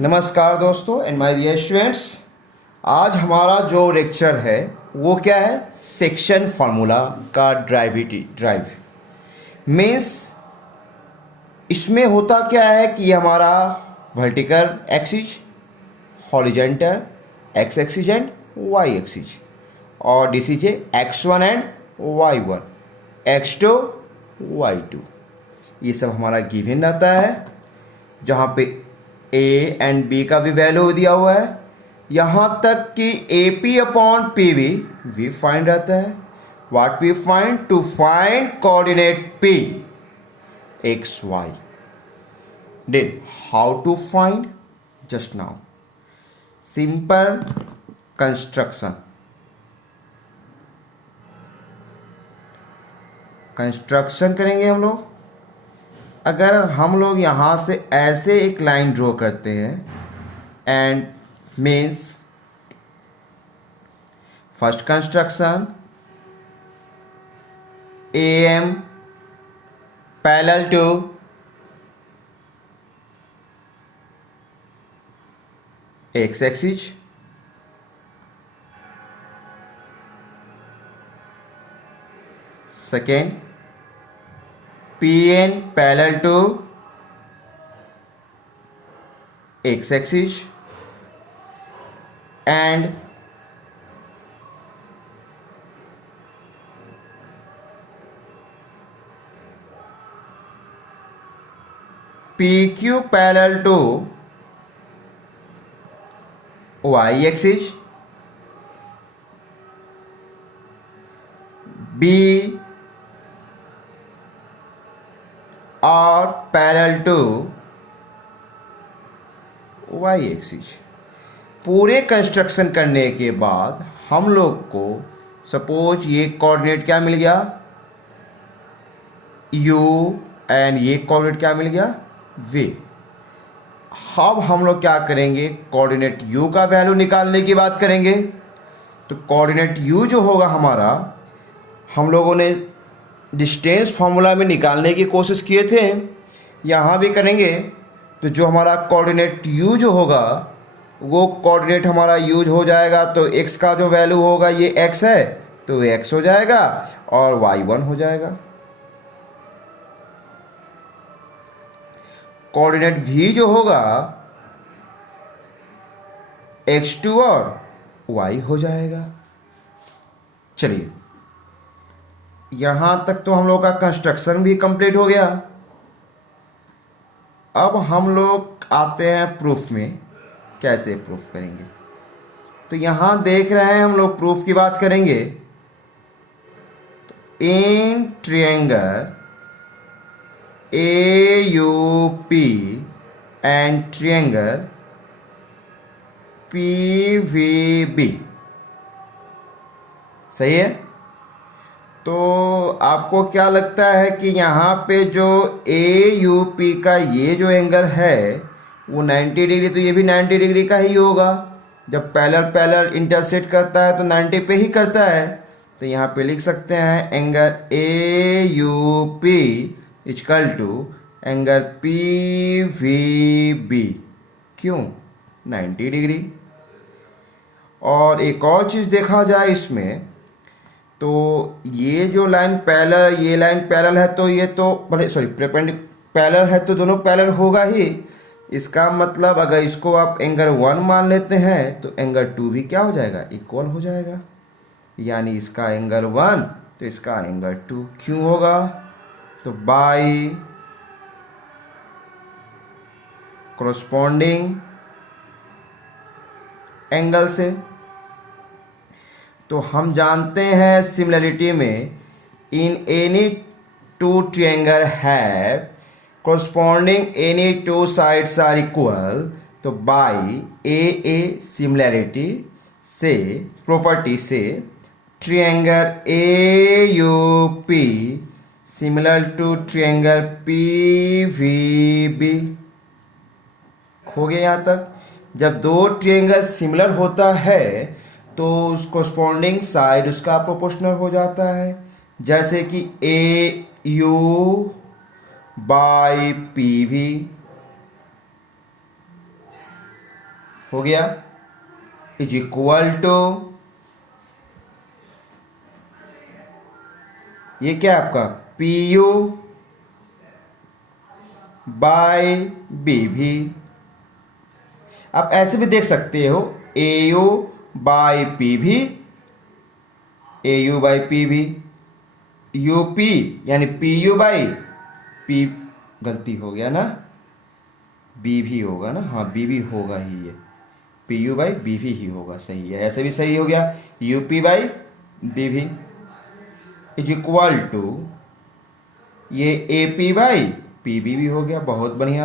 नमस्कार दोस्तों and my dear students. आज हमारा जो लेक्चर है वो क्या है, सेक्शन फार्मूला का ड्राइव मीन्स इसमें होता क्या है कि हमारा vertical axis, horizontal X axis and Y axis, और this is x1 and y1, x2 y2, ये सब हमारा गिवन रहता है, जहाँ पे a एंड b का भी वैल्यू दिया हुआ है, यहाँ तक कि AP अपॉन PV भी फाइंड रहता है। What we find? To find coordinate P x y। Then how to find? Just now simple construction करेंगे हम लोग। अगर हम लोग यहाँ से ऐसे एक लाइन ड्रॉ करते हैं and means first construction AM parallel to x axis, second PN parallel to x axis and PQ parallel to y axis, B और पैरेलल टू वाई एक्सिस। पूरे कंस्ट्रक्शन करने के बाद हम लोग को सपोज ये कोऑर्डिनेट क्या मिल गया, u, एंड ये कोऑर्डिनेट क्या मिल गया, v। अब हम लोग क्या करेंगे, कोऑर्डिनेट u का वैल्यू निकालने की बात करेंगे। तो कोऑर्डिनेट u जो होगा हमारा, हम लोगों ने डिस्टेंस फार्मूला में निकालने की कोशिश किए थे, यहाँ भी करेंगे। तो जो हमारा कोऑर्डिनेट u जो होगा वो कोऑर्डिनेट हमारा यूज हो जाएगा, तो x का जो वैल्यू होगा, ये x है तो ये x हो जाएगा और y1 हो जाएगा। कोऑर्डिनेट v जो होगा x2 और y हो जाएगा। चलिए, यहाँ तक तो हम लोग का कंस्ट्रक्शन भी कंप्लीट हो गया। अब हम लोग आते हैं प्रूफ में, कैसे प्रूफ करेंगे। तो यहाँ देख रहे हैं हम लोग प्रूफ की बात करेंगे। तो in triangle AUP and triangle PVB, सही है। तो आपको क्या लगता है कि यहाँ पे जो AUP का ये जो एंगल है वो 90 डिग्री, तो ये भी 90 डिग्री का ही होगा। जब पैरेलल इंटरसेक्ट करता है तो 90 पे ही करता है। तो यहाँ पे लिख सकते हैं angle AUP equal to angle PVB। क्यों 90 डिग्री? और एक और चीज़ देखा जाए इसमें, तो ये जो लाइन पैरेलल, ये लाइन पैरेलल है, तो ये तो भले पैरेलल है तो दोनों पैरेलल होगा ही। इसका मतलब अगर इसको आप एंगल 1 मान लेते हैं तो एंगल 2 भी क्या हो जाएगा, इक्वल हो जाएगा। यानी इसका एंगल 1 तो इसका एंगल 2 क्यों होगा, तो बाई कोरस्पॉन्डिंग एंगल से। तो हम जानते हैं सिमिलरिटी में, in any two triangle have corresponding any two sides are equal, तो बाई ए सिमिलरिटी से, प्रॉपर्टी से, triangle AUP similar to triangle PVB। हो गया यहाँ तक। जब दो ट्रायंगल सिमिलर होता है तो उस कोरस्पॉन्डिंग साइड उसका प्रोपोर्शनल हो जाता है। जैसे कि AU बाई PV, हो गया, इज इक्वल टू, ये क्या है आपका पी यू बाई बी भी। आप ऐसे भी देख सकते हो ए यू बाई पी भी, ए यू बाई पी भी, यू पी यानी पी यू बाई पी, गलती हो गया ना, बी भी होगा ना, हाँ बी भी होगा ही, ये पी यू बाई बी भी ही होगा, सही है, ऐसे भी सही हो गया, यू पी बाई बी भी इज इक्वल टू, ये A P by P B भी हो गया, बहुत बढ़िया,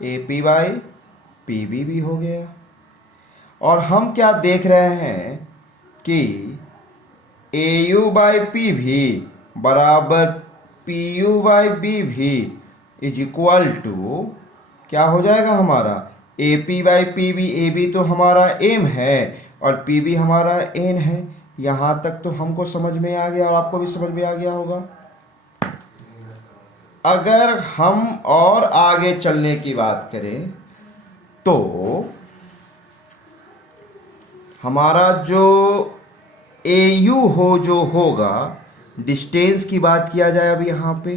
A P by P B भी हो गया। और हम क्या देख रहे हैं कि ए यू बाई पी भी बराबर पी यू बाई बी भी इज इक्वल टू क्या हो जाएगा हमारा A P by P B. A B तो हमारा एम है और पी बी हमारा एन है। यहाँ तक तो हमको समझ में आ गया और आपको भी समझ में आ गया होगा। अगर हम और आगे चलने की बात करें तो हमारा जो ए यू हो जो होगा, डिस्टेंस की बात किया जाए अब यहाँ पे,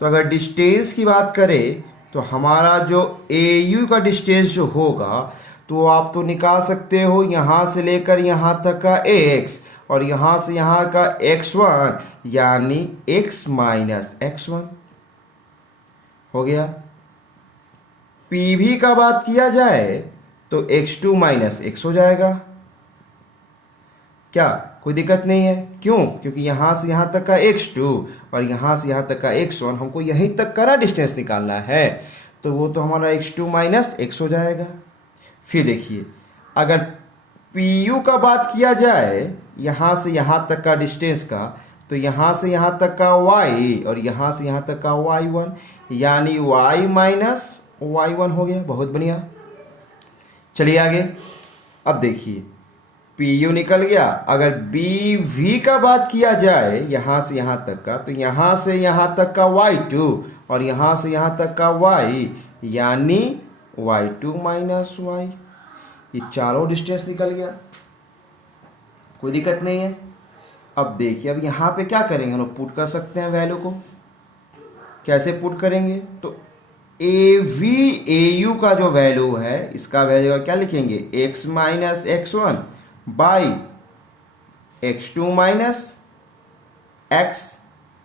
तो अगर डिस्टेंस की बात करें तो हमारा जो ए यू का डिस्टेंस जो होगा तो आप तो निकाल सकते हो यहाँ से लेकर यहाँ तक का x और यहाँ से यहाँ का x1 यानी x माइनस x1 हो गया। पी भी का बात किया जाए तो x2 माइनस x हो जाएगा। क्या कोई दिक्कत नहीं है? क्यों? क्योंकि यहाँ से यहाँ तक का x2 और यहाँ से यहाँ तक का x1, हमको यहीं तक का ना डिस्टेंस निकालना है, तो वो तो हमारा x2 माइनस x हो जाएगा। फिर देखिए, अगर PU का बात किया जाए यहाँ से यहाँ तक का डिस्टेंस का, तो यहाँ से यहाँ तक का y और यहाँ से यहाँ तक का y1 यानी y माइनस y1 हो गया। बहुत बढ़िया, चलिए आगे। अब देखिए PU निकल गया। अगर BV का बात किया जाए यहाँ से यहाँ तक का, तो यहाँ से यहाँ तक का y2 और यहाँ से यहाँ तक का y यानी y2 माइनस y, ये चारों डिस्टेंस निकल गया, कोई दिक्कत नहीं है। अब देखिए, अब यहाँ पे क्या करेंगे, हम लोग पुट कर सकते हैं वैल्यू को। कैसे पुट करेंगे? तो AU का जो वैल्यू है, इसका वैल्यू क्या लिखेंगे, x minus x1 by x2 minus x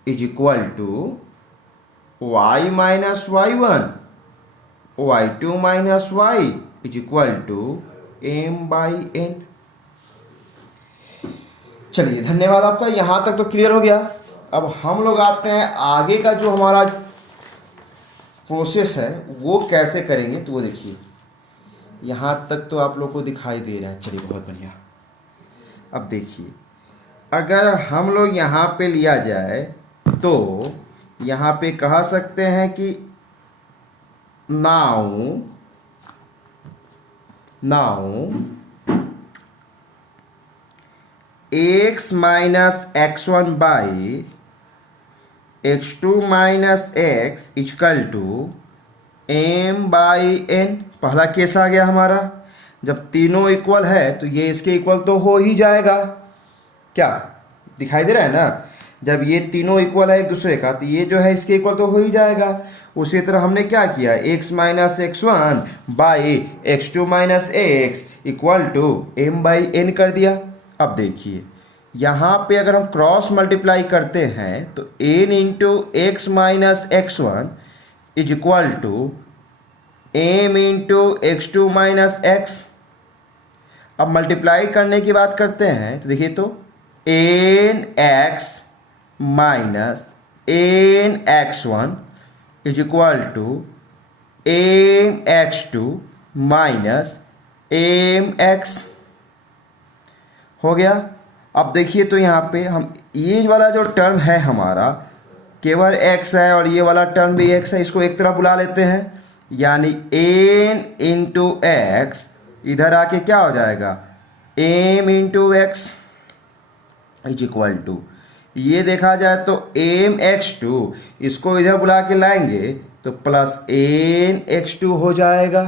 is equal to y minus y1 y2 minus y is equal to m by n। चलिए, धन्यवाद आपका, यहाँ तक तो क्लियर हो गया। अब हम लोग आते हैं आगे का जो हमारा प्रोसेस है वो कैसे करेंगे, तो वो देखिए, यहाँ तक तो आप लोग को दिखाई दे रहा है। चलिए, बहुत बढ़िया। अब देखिए, अगर हम लोग यहाँ पे लिया जाए तो यहाँ पे कह सकते हैं कि now x minus x1 by x2 minus x equal to m by n। पहला केस आ गया हमारा, जब तीनों इक्वल है तो ये इसके इक्वल तो हो ही जाएगा। क्या दिखाई दे रहा है ना? जब ये तीनों इक्वल है एक दूसरे का, तो ये जो है इसके इक्वल तो हो ही जाएगा। उसी तरह हमने क्या किया, x minus x1 by x2 minus x equal to m by n कर दिया। अब देखिए, यहाँ पे अगर हम क्रॉस मल्टीप्लाई करते हैं तो n into X minus x1 is equal to m into x2 minus x। अब मल्टीप्लाई करने की बात करते हैं तो देखिए, तो nx minus nx1 is equal to mx2 minus mx हो गया। अब देखिए, तो यहाँ पे हम ये वाला जो टर्म है हमारा केवल x है और ये वाला टर्म भी x है, इसको एक तरह बुला लेते हैं, यानी n इंटू एक्स इधर आके क्या हो जाएगा, m into X is equal to, ये देखा जाए तो mx2, इसको इधर बुला के लाएंगे तो प्लस nx2 हो जाएगा।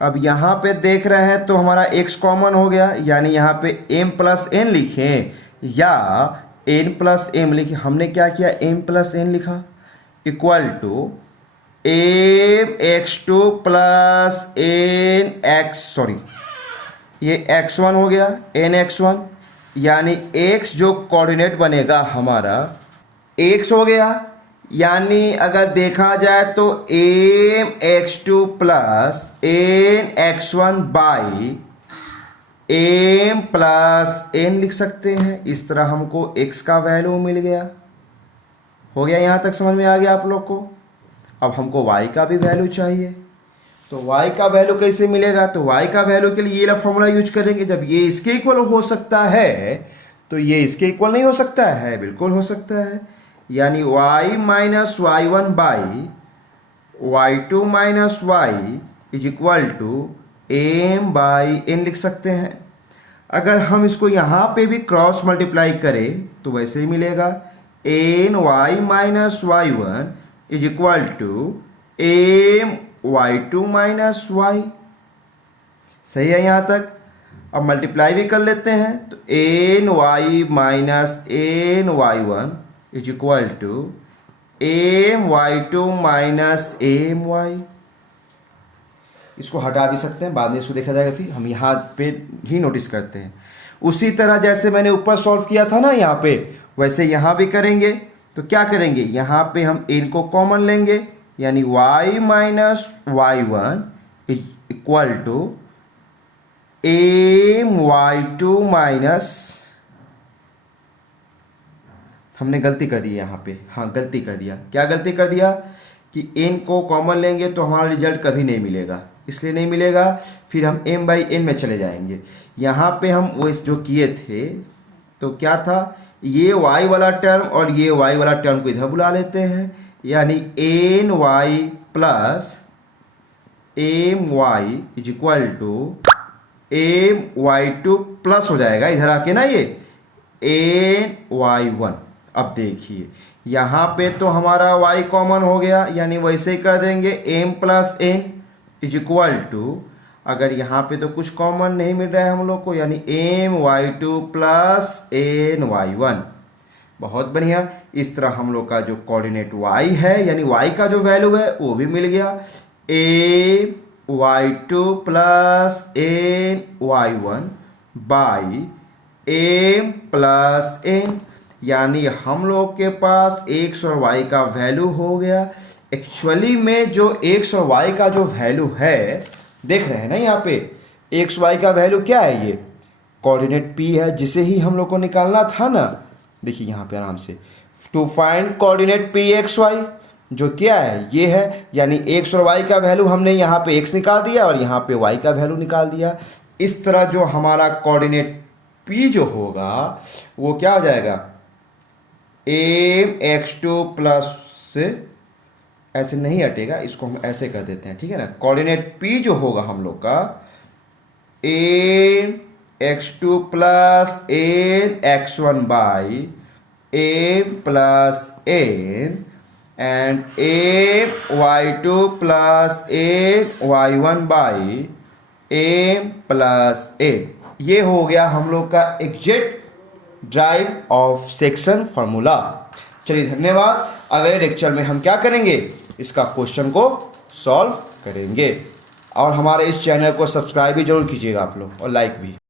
अब यहाँ पे देख रहे हैं तो हमारा x कॉमन हो गया, यानी यहाँ पे m प्लस एन लिखें या n प्लस एम लिखें। हमने क्या किया, m प्लस एन लिखा equal to M X two plus N X, sorry ये x1 हो गया एन x1, यानी x जो कोऑर्डिनेट बनेगा हमारा x हो गया, यानी अगर देखा जाए तो M X two plus N x1 by M plus N लिख सकते हैं। इस तरह हमको x का वैल्यू मिल गया। हो गया, यहाँ तक समझ में आ गया आप लोग को। अब हमको y का भी वैल्यू चाहिए, तो y का वैल्यू कैसे मिलेगा, तो y का वैल्यू के लिए ये वाला फॉर्मूला यूज करेंगे। जब ये इसके इक्वल हो सकता है तो ये इसके इक्वल नहीं हो सकता है, बिल्कुल हो सकता है। यानी y minus Y one by Y two minus Y is equal to M by N लिख सकते हैं। अगर हम इसको यहाँ पे भी क्रॉस मल्टीप्लाई करें तो वैसे ही मिलेगा, N Y minus Y one is equal to M Y two minus Y. सही है यहाँ तक। अब मल्टीप्लाई भी कर लेते हैं, तो N Y minus N Y one is equal to M Y two minus M Y. इसको हटा भी सकते हैं, बाद में इसको देखा जाएगा, फिर हम यहाँ पे ही नोटिस करते हैं। उसी तरह जैसे मैंने ऊपर सॉल्व किया था ना यहाँ पे, वैसे यहाँ भी करेंगे। तो क्या करेंगे, यहाँ पे हम n को कॉमन लेंगे, यानी y minus Y one is equal to M Y two minus, हमने गलती कर दी यहाँ पे, हाँ गलती कर दिया। क्या गलती कर दिया कि n को कॉमन लेंगे तो हमारा रिजल्ट कभी नहीं मिलेगा, इसलिए नहीं मिलेगा। फिर हम m बाई n में चले जाएंगे। यहाँ पे हम वो जो किए थे तो क्या था, ये y वाला टर्म और ये y वाला टर्म को इधर बुला लेते हैं, यानी N Y plus M Y is equal to M Y two plus हो जाएगा इधर आके ना ये एन वाई वन। अब देखिए यहाँ पे तो हमारा y कॉमन हो गया, यानी वैसे ही कर देंगे m plus N is equal to, अगर यहाँ पे तो कुछ कॉमन नहीं मिल रहा है हम लोग को, यानी M Y two plus N Y one. बहुत बढ़िया। इस तरह हम लोग का जो कोऑर्डिनेट y है, यानी y का जो वैल्यू है वो भी मिल गया, M Y two plus N Y one by M plus N, यानी हम लोग के पास x और y का वैल्यू हो गया। एक्चुअली में जो x और y का जो वैल्यू है, देख रहे हैं ना यहाँ पे x y का वैल्यू क्या है, ये कोऑर्डिनेट p है, जिसे ही हम लोग को निकालना था ना। देखिए यहाँ पे आराम से, to find coordinate p x y, जो क्या है ये है, यानी x और y का वैल्यू हमने यहाँ पे x निकाल दिया और यहाँ पे y का वैल्यू निकाल दिया। इस तरह जो हमारा कोऑर्डिनेट p जो होगा वो क्या हो जाएगा, एम एक्स टू प्लस से, ऐसे नहीं हटेगा, इसको हम ऐसे कर देते हैं, ठीक है ना। कोऑर्डिनेट p जो होगा हम लोग का M X two plus N X one by M plus N and M Y two plus N Y one by M plus N. ये हो गया हम लोग का exact drive of section formula. चलिए धन्यवाद। अगले लेक्चर में हम क्या करेंगे, इसका क्वेश्चन को सॉल्व करेंगे। और हमारे इस चैनल को सब्सक्राइब भी जरूर कीजिएगा आप लोग, और लाइक भी।